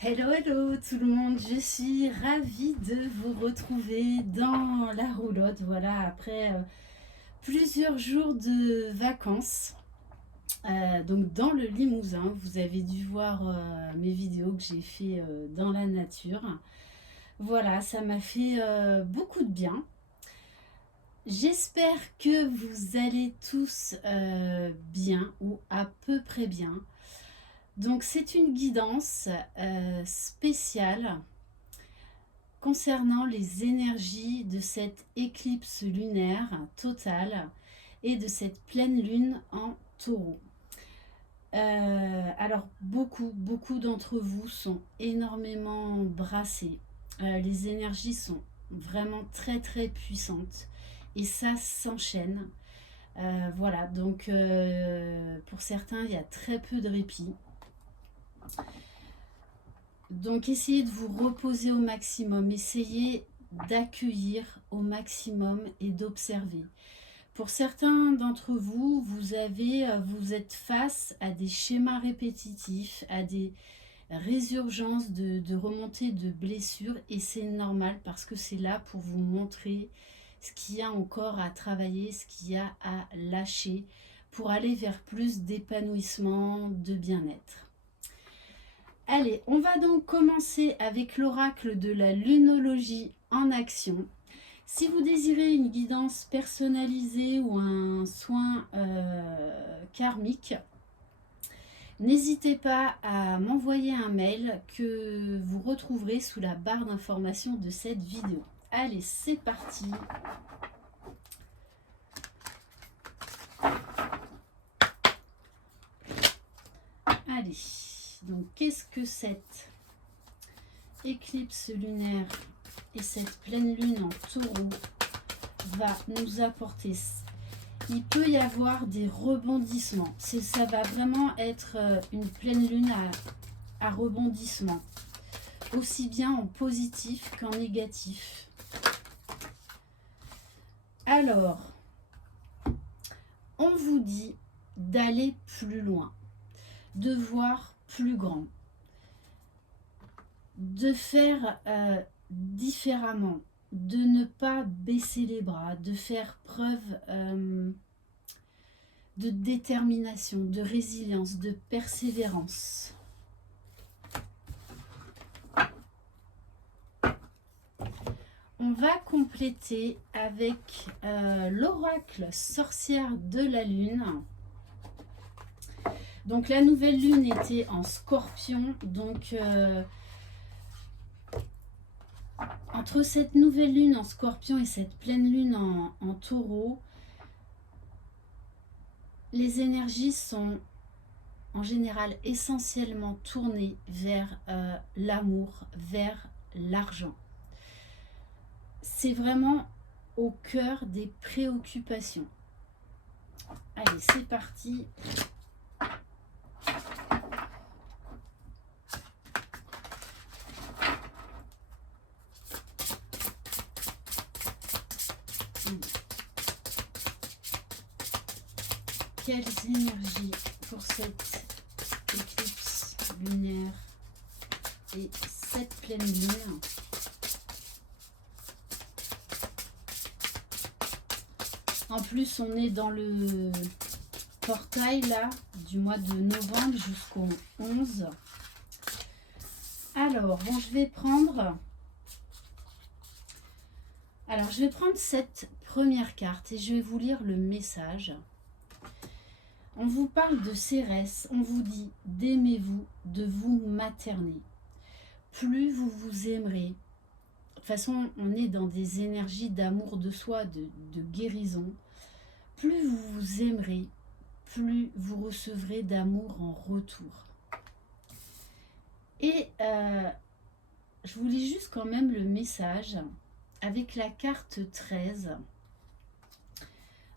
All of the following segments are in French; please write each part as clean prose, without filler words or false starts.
Hello, hello tout le monde, je suis ravie de vous retrouver dans la roulotte, voilà, après plusieurs jours de vacances, donc dans le Limousin. Vous avez dû voir mes vidéos que j'ai fait dans la nature. Voilà, ça m'a fait beaucoup de bien. J'espère que vous allez tous bien ou à peu près bien. Donc c'est une guidance spéciale concernant les énergies de cette éclipse lunaire totale et de cette pleine lune en taureau. Alors beaucoup d'entre vous sont énormément brassés. Les énergies sont vraiment très puissantes et ça s'enchaîne. Voilà, donc pour certains, il y a très peu de répit. Donc essayez de vous reposer au maximum, essayez d'accueillir au maximum et d'observer. Pour certains d'entre vous, vous êtes face à des schémas répétitifs, à des résurgences de remontées de blessures, et c'est normal parce que c'est là pour vous montrer ce qu'il y a encore à travailler, ce qu'il y a à lâcher pour aller vers plus d'épanouissement, de bien-être. Allez, on va donc commencer avec l'oracle de la lunologie en action. Si vous désirez une guidance personnalisée ou un soin karmique, n'hésitez pas à m'envoyer un mail que vous retrouverez sous la barre d'information de cette vidéo. Allez, c'est parti. Allez, donc qu'est-ce que cette éclipse lunaire et cette pleine lune en taureau va nous apporter? Il peut y avoir des rebondissements. Ça va vraiment être une pleine lune à rebondissement, aussi bien en positif qu'en négatif. Alors, on vous dit d'aller plus loin, de voir plus grand, de faire différemment, de ne pas baisser les bras, de faire preuve de détermination, de résilience, de persévérance. On va compléter avec l'oracle sorcière de la lune. Donc la nouvelle lune était en scorpion, donc entre cette nouvelle lune en scorpion et cette pleine lune en taureau, les énergies sont en général essentiellement tournées vers l'amour, vers l'argent. C'est vraiment au cœur des préoccupations. Allez, c'est parti. Quelles énergies pour cette éclipse lunaire et cette pleine lune? En plus, on est dans le portail là du mois de novembre jusqu'au 11. Alors, bon, je vais prendre cette première carte et je vais vous lire le message. On vous parle de Cérès, on vous dit d'aimez-vous, de vous materner. Plus vous vous aimerez, de toute façon on est dans des énergies d'amour de soi, de guérison, plus vous vous aimerez, plus vous recevrez d'amour en retour. Et je vous lis juste quand même le message avec la carte 13.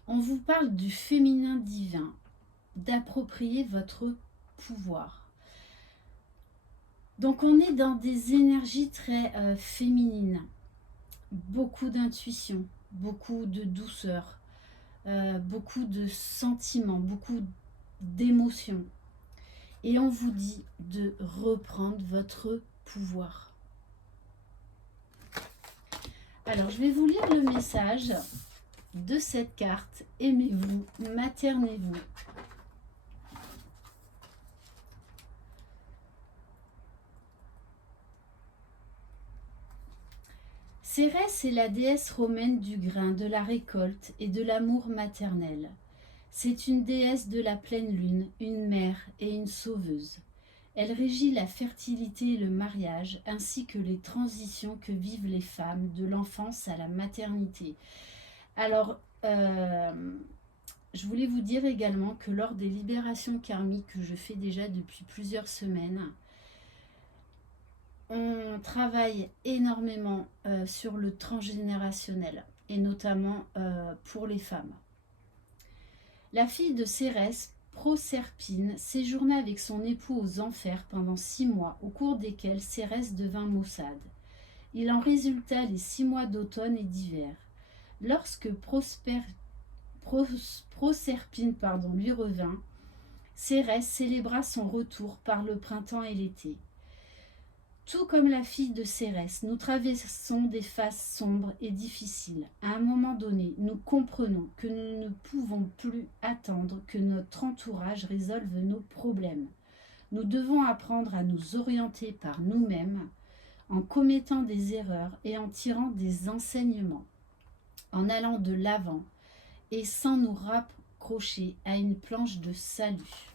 On vous parle du féminin divin, d'approprier votre pouvoir. Donc on est dans des énergies très féminines, beaucoup d'intuition, beaucoup de douceur, beaucoup de sentiments, beaucoup d'émotions. Et on vous dit de reprendre votre pouvoir. Alors, je vais vous lire le message de cette carte. Aimez-vous, maternez-vous. Cérès est la déesse romaine du grain, de la récolte et de l'amour maternel. C'est une déesse de la pleine lune, une mère et une sauveuse. Elle régit la fertilité et le mariage, ainsi que les transitions que vivent les femmes de l'enfance à la maternité. Alors, je voulais vous dire également que lors des libérations karmiques que je fais déjà depuis plusieurs semaines, on travaille énormément sur le transgénérationnel, et notamment pour les femmes. La fille de Cérès, Proserpine, séjourna avec son époux aux enfers pendant 6 mois, au cours desquels Cérès devint maussade. Il en résulta les 6 mois d'automne et d'hiver. Lorsque Proserpine lui revint, Cérès célébra son retour par le printemps et l'été. Tout comme la fille de Cérès, nous traversons des phases sombres et difficiles. À un moment donné, nous comprenons que nous ne pouvons plus attendre que notre entourage résolve nos problèmes. Nous devons apprendre à nous orienter par nous-mêmes, en commettant des erreurs et en tirant des enseignements, en allant de l'avant et sans nous raccrocher à une planche de salut.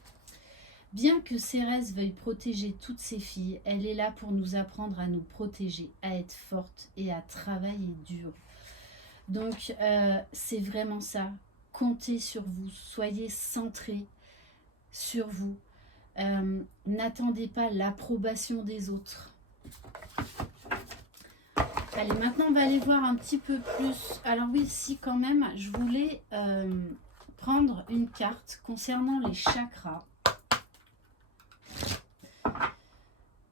Bien que Cérès veuille protéger toutes ses filles, elle est là pour nous apprendre à nous protéger, à être forte et à travailler dur. Donc, c'est vraiment ça. Comptez sur vous, soyez centrés sur vous. N'attendez pas l'approbation des autres. Allez, maintenant, on va aller voir un petit peu plus. Alors oui, si quand même, je voulais prendre une carte concernant les chakras.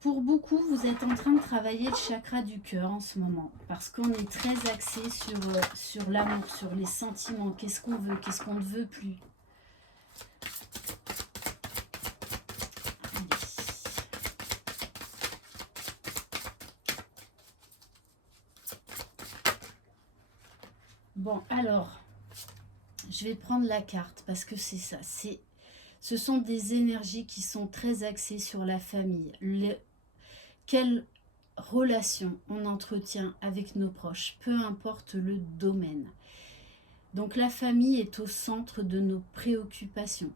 Pour beaucoup, vous êtes en train de travailler le chakra du cœur en ce moment, parce qu'on est très axé sur l'amour, sur les sentiments. Qu'est-ce qu'on veut, qu'est-ce qu'on ne veut plus. Allez. Bon, alors, je vais prendre la carte, parce que c'est ça. Ce sont des énergies qui sont très axées sur la famille. Quelle relation on entretient avec nos proches, peu importe le domaine. Donc la famille est au centre de nos préoccupations.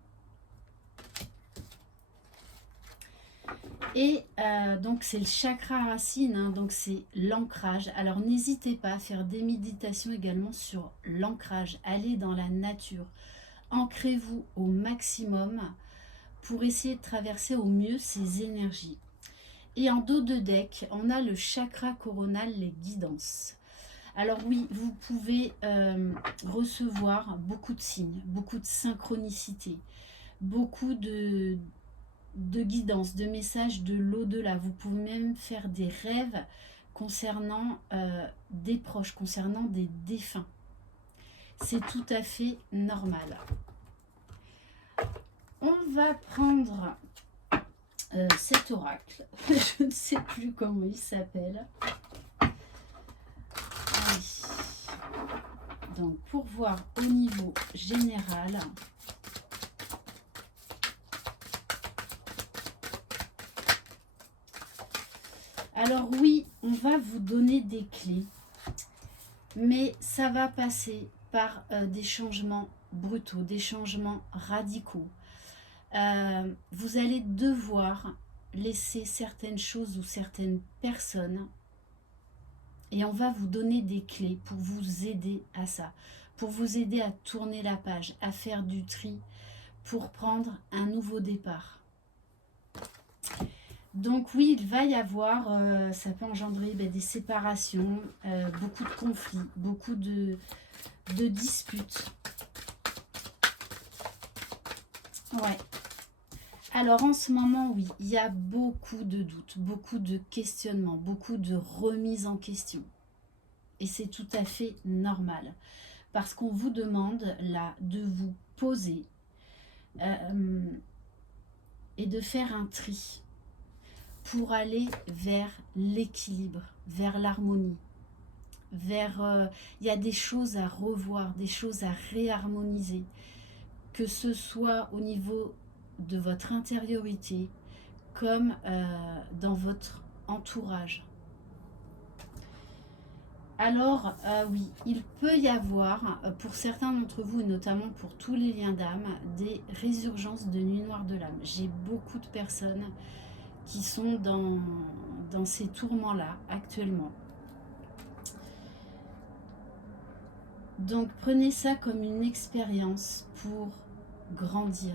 Et donc c'est le chakra racine, hein, donc c'est l'ancrage. Alors n'hésitez pas à faire des méditations également sur l'ancrage. Allez dans la nature. Ancrez-vous au maximum pour essayer de traverser au mieux ces énergies. Et en dos de deck, on a le chakra coronal, les guidances. Alors oui, vous pouvez recevoir beaucoup de signes, beaucoup de synchronicité, beaucoup de guidance, de messages de l'au-delà. Vous pouvez même faire des rêves concernant des proches, concernant des défunts. C'est tout à fait normal. On va prendre cet oracle. Je ne sais plus comment il s'appelle. Donc, pour voir au niveau général, alors oui, on va vous donner des clés, mais ça va passer par des changements brutaux, des changements radicaux. Vous allez devoir laisser certaines choses ou certaines personnes, et on va vous donner des clés pour vous aider à ça, pour vous aider à tourner la page, à faire du tri, pour prendre un nouveau départ. Donc oui, il va y avoir, ça peut engendrer des séparations, beaucoup de conflits, beaucoup de disputes. Ouais. Alors en ce moment, oui, il y a beaucoup de doutes, beaucoup de questionnements, beaucoup de remises en question. Et c'est tout à fait normal. Parce qu'on vous demande là de vous poser et de faire un tri pour aller vers l'équilibre, vers l'harmonie, vers... il y a des choses à revoir, des choses à réharmoniser, que ce soit au niveau de votre intériorité, comme dans votre entourage. Alors, oui, il peut y avoir, pour certains d'entre vous, et notamment pour tous les liens d'âme, des résurgences de nuit noire de l'âme. J'ai beaucoup de personnes qui sont dans ces tourments-là actuellement. Donc, prenez ça comme une expérience pour grandir,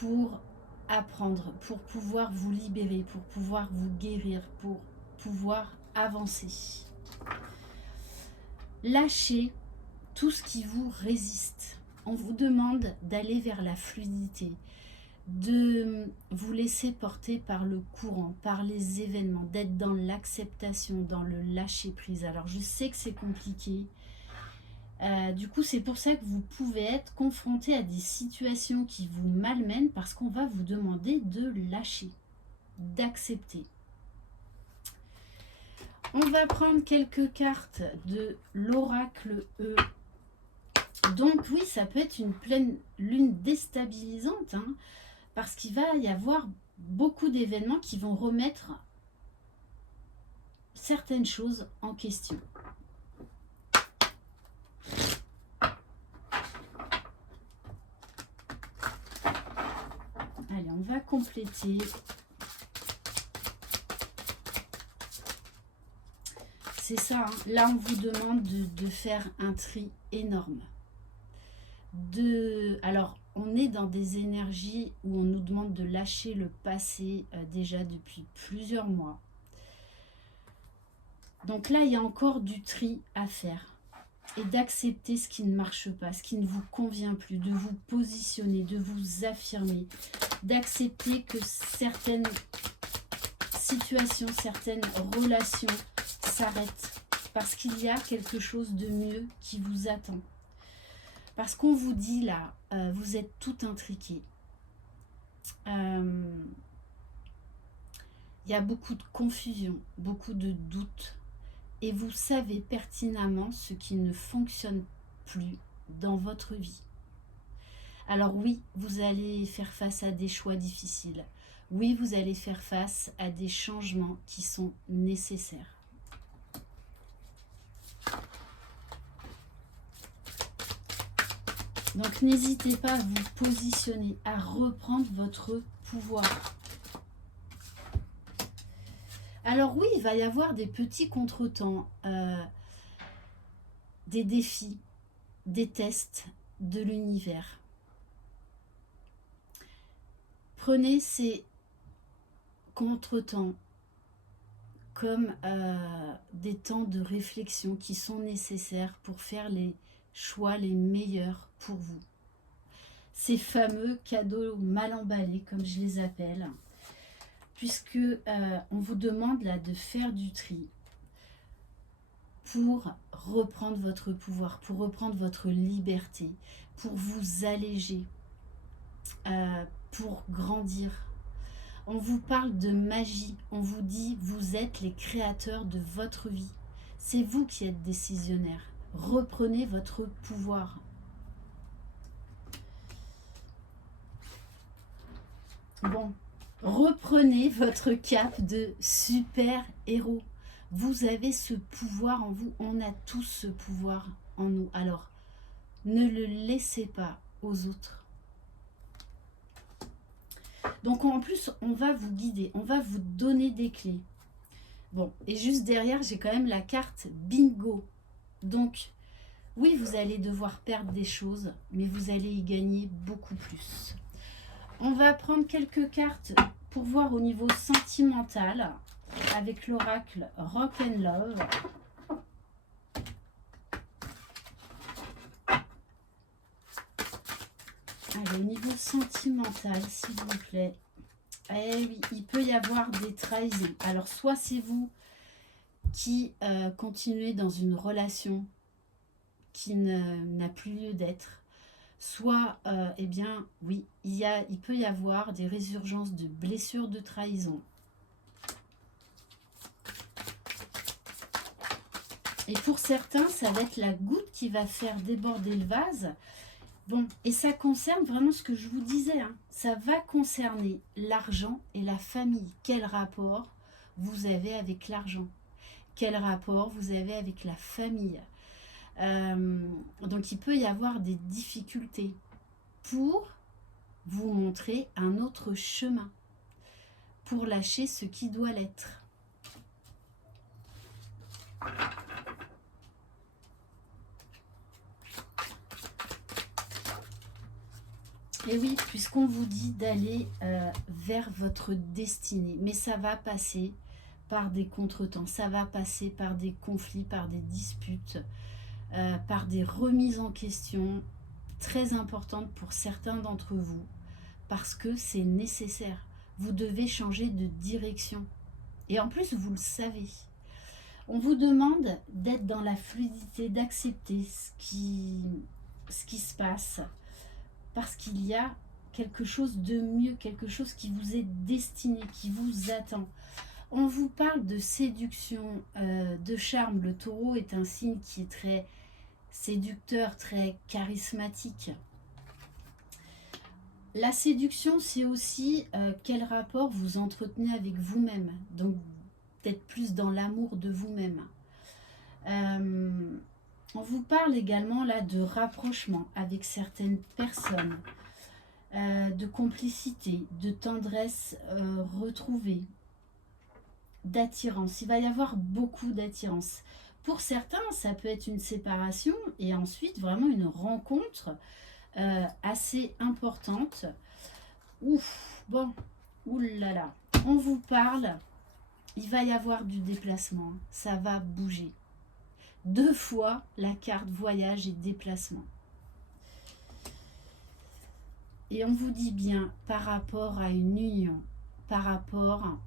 pour apprendre, pour pouvoir vous libérer, pour pouvoir vous guérir, pour pouvoir avancer. Lâchez tout ce qui vous résiste. On vous demande d'aller vers la fluidité, de vous laisser porter par le courant, par les événements, d'être dans l'acceptation, dans le lâcher-prise. Alors je sais que c'est compliqué. Du coup, c'est pour ça que vous pouvez être confronté à des situations qui vous malmènent parce qu'on va vous demander de lâcher, d'accepter. On va prendre quelques cartes de l'oracle E. Donc oui, ça peut être une pleine lune déstabilisante, hein, parce qu'il va y avoir beaucoup d'événements qui vont remettre certaines choses en question. Allez, on va compléter. C'est ça, hein. Là on vous demande de faire un tri énorme. Alors, on est dans des énergies où on nous demande de lâcher le passé déjà depuis plusieurs mois. Donc là, il y a encore du tri à faire. Et d'accepter ce qui ne marche pas, ce qui ne vous convient plus, de vous positionner, de vous affirmer, d'accepter que certaines situations, certaines relations s'arrêtent parce qu'il y a quelque chose de mieux qui vous attend. Parce qu'on vous dit là, vous êtes tout intriqué. Il y a beaucoup de confusion, beaucoup de doutes. Et vous savez pertinemment ce qui ne fonctionne plus dans votre vie. Alors oui, vous allez faire face à des choix difficiles. Oui, vous allez faire face à des changements qui sont nécessaires. Donc n'hésitez pas à vous positionner, à reprendre votre pouvoir. Alors oui, il va y avoir des petits contretemps, des défis, des tests de l'univers. Prenez ces contretemps comme des temps de réflexion qui sont nécessaires pour faire les choix les meilleurs pour vous. Ces fameux cadeaux mal emballés, comme je les appelle, puisque on vous demande là de faire du tri pour reprendre votre pouvoir, pour reprendre votre liberté, pour vous alléger, pour grandir. On vous parle de magie, on vous dit vous êtes les créateurs de votre vie. C'est vous qui êtes décisionnaire. Reprenez votre pouvoir. Bon, reprenez votre cape de super-héros. Vous avez ce pouvoir en vous, on a tous ce pouvoir en nous. Alors, ne le laissez pas aux autres. Donc en plus, on va vous guider, on va vous donner des clés. Bon, et juste derrière, j'ai quand même la carte bingo. Donc, oui, vous allez devoir perdre des choses, mais vous allez y gagner beaucoup plus. On va prendre quelques cartes pour voir au niveau sentimental avec l'oracle Rock and Love. Allez, au niveau sentimental, s'il vous plaît. Eh oui, il peut y avoir des trahisons. Alors, soit c'est vous qui continuez dans une relation qui n'a plus lieu d'être, soit, eh bien, oui, il peut y avoir des résurgences de blessures de trahison. Et pour certains, ça va être la goutte qui va faire déborder le vase. Bon, et ça concerne vraiment ce que je vous disais, hein. Ça va concerner l'argent et la famille. Quel rapport vous avez avec l'argent? Quel rapport vous avez avec la famille? Donc il peut y avoir des difficultés pour vous montrer un autre chemin, pour lâcher ce qui doit l'être. Et oui, puisqu'on vous dit d'aller vers votre destinée, mais ça va passer par des contretemps, ça va passer par des conflits, par des disputes, par des remises en question très importantes pour certains d'entre vous, parce que c'est nécessaire. Vous devez changer de direction. Et en plus, vous le savez. On vous demande d'être dans la fluidité, d'accepter ce qui se passe, parce qu'il y a quelque chose de mieux, quelque chose qui vous est destiné, qui vous attend. On vous parle de séduction, de charme. Le taureau est un signe qui est très séducteur, très charismatique. La séduction, c'est aussi quel rapport vous entretenez avec vous-même. Donc, peut-être plus dans l'amour de vous-même. On vous parle également là de rapprochement avec certaines personnes, de complicité, de tendresse retrouvée, d'attirance. Il va y avoir beaucoup d'attirance. Pour certains, ça peut être une séparation et ensuite vraiment une rencontre assez importante. Ouf, bon, oulala, on vous parle, il va y avoir du déplacement, ça va bouger. 2 fois la carte voyage et déplacement. Et on vous dit bien par rapport à une union, par rapport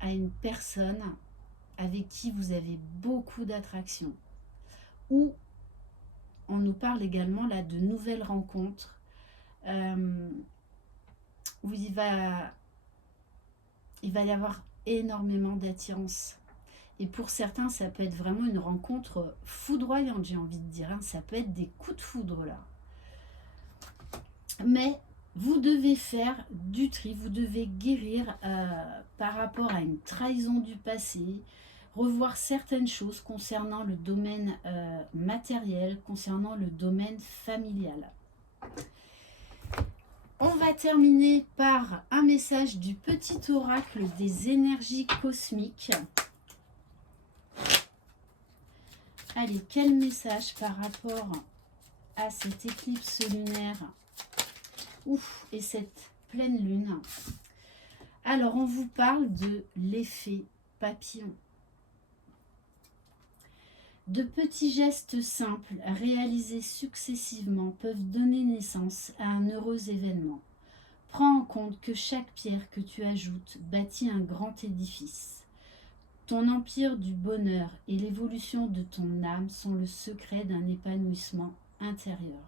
à une personne avec qui vous avez beaucoup d'attraction. Ou on nous parle également là de nouvelles rencontres où il va y avoir énormément d'attirance. Et pour certains, ça peut être vraiment une rencontre foudroyante, j'ai envie de dire. Hein. Ça peut être des coups de foudre là. Mais vous devez faire du tri, vous devez guérir par rapport à une trahison du passé, revoir certaines choses concernant le domaine matériel, concernant le domaine familial. On va terminer par un message du petit oracle des énergies cosmiques. Allez, quel message par rapport à cette éclipse lunaire et cette pleine lune? Alors, on vous parle de l'effet papillon. De petits gestes simples réalisés successivement peuvent donner naissance à un heureux événement. Prends en compte que chaque pierre que tu ajoutes bâtit un grand édifice. Ton empire du bonheur et l'évolution de ton âme sont le secret d'un épanouissement intérieur.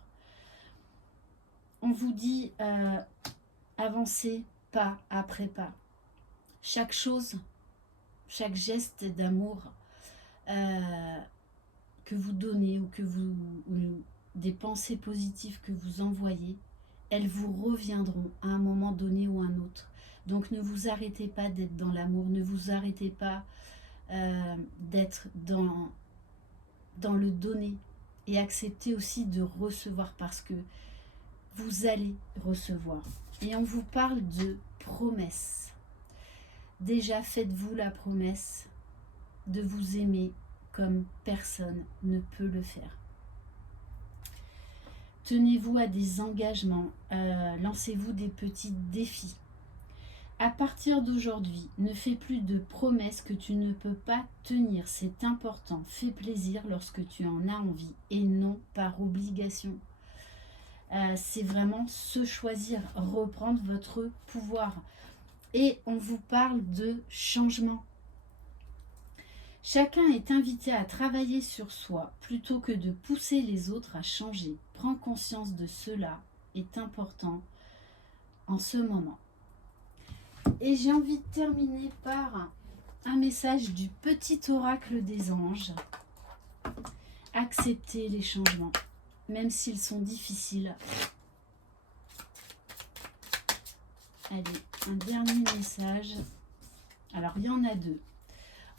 On vous dit avancez pas après pas. Chaque chose, chaque geste d'amour que vous donnez ou des pensées positives que vous envoyez, elles vous reviendront à un moment donné ou un autre. Donc ne vous arrêtez pas d'être dans l'amour, ne vous arrêtez pas d'être dans le donner et acceptez aussi de recevoir parce que vous allez recevoir. Et on vous parle de promesses. Déjà faites-vous la promesse de vous aimer comme personne ne peut le faire. Tenez-vous à des engagements, lancez-vous des petits défis. À partir d'aujourd'hui, ne fais plus de promesses que tu ne peux pas tenir. C'est important. Fais plaisir lorsque tu en as envie et non par obligation. C'est vraiment se choisir, reprendre votre pouvoir. Et on vous parle de changement. Chacun est invité à travailler sur soi plutôt que de pousser les autres à changer. Prends conscience de cela, est important en ce moment. Et j'ai envie de terminer par un message du petit oracle des anges. Acceptez les changements, même s'ils sont difficiles. Allez, un dernier message. Alors, il y en a deux.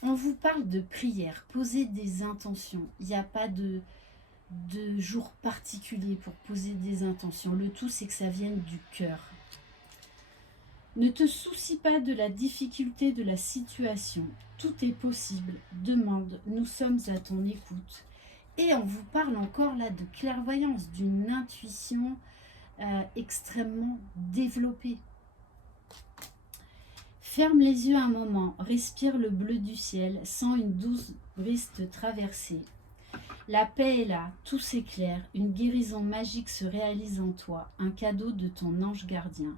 On vous parle de prière, posez des intentions. Il n'y a pas de jour particulier pour poser des intentions. Le tout, c'est que ça vienne du cœur. Ne te soucie pas de la difficulté de la situation. Tout est possible. Demande, nous sommes à ton écoute. Et on vous parle encore là de clairvoyance, d'une intuition extrêmement développée. Ferme les yeux un moment, respire le bleu du ciel, sens une douce brise te traverser. La paix est là, tout s'éclaire, une guérison magique se réalise en toi, un cadeau de ton ange gardien.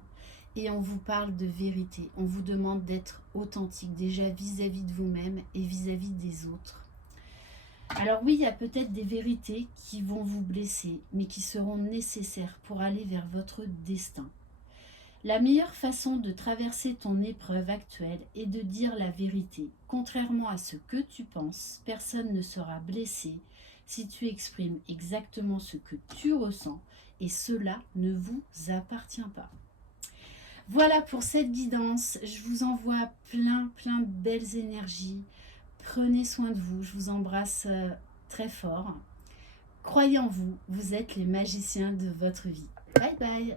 Et on vous parle de vérité, on vous demande d'être authentique, déjà vis-à-vis de vous-même et vis-à-vis des autres. Alors oui, il y a peut-être des vérités qui vont vous blesser, mais qui seront nécessaires pour aller vers votre destin. La meilleure façon de traverser ton épreuve actuelle est de dire la vérité. Contrairement à ce que tu penses, personne ne sera blessé si tu exprimes exactement ce que tu ressens et cela ne vous appartient pas. Voilà pour cette guidance. Je vous envoie plein de belles énergies. Prenez soin de vous. Je vous embrasse très fort. Croyez en vous. Vous êtes les magiciens de votre vie. Bye bye.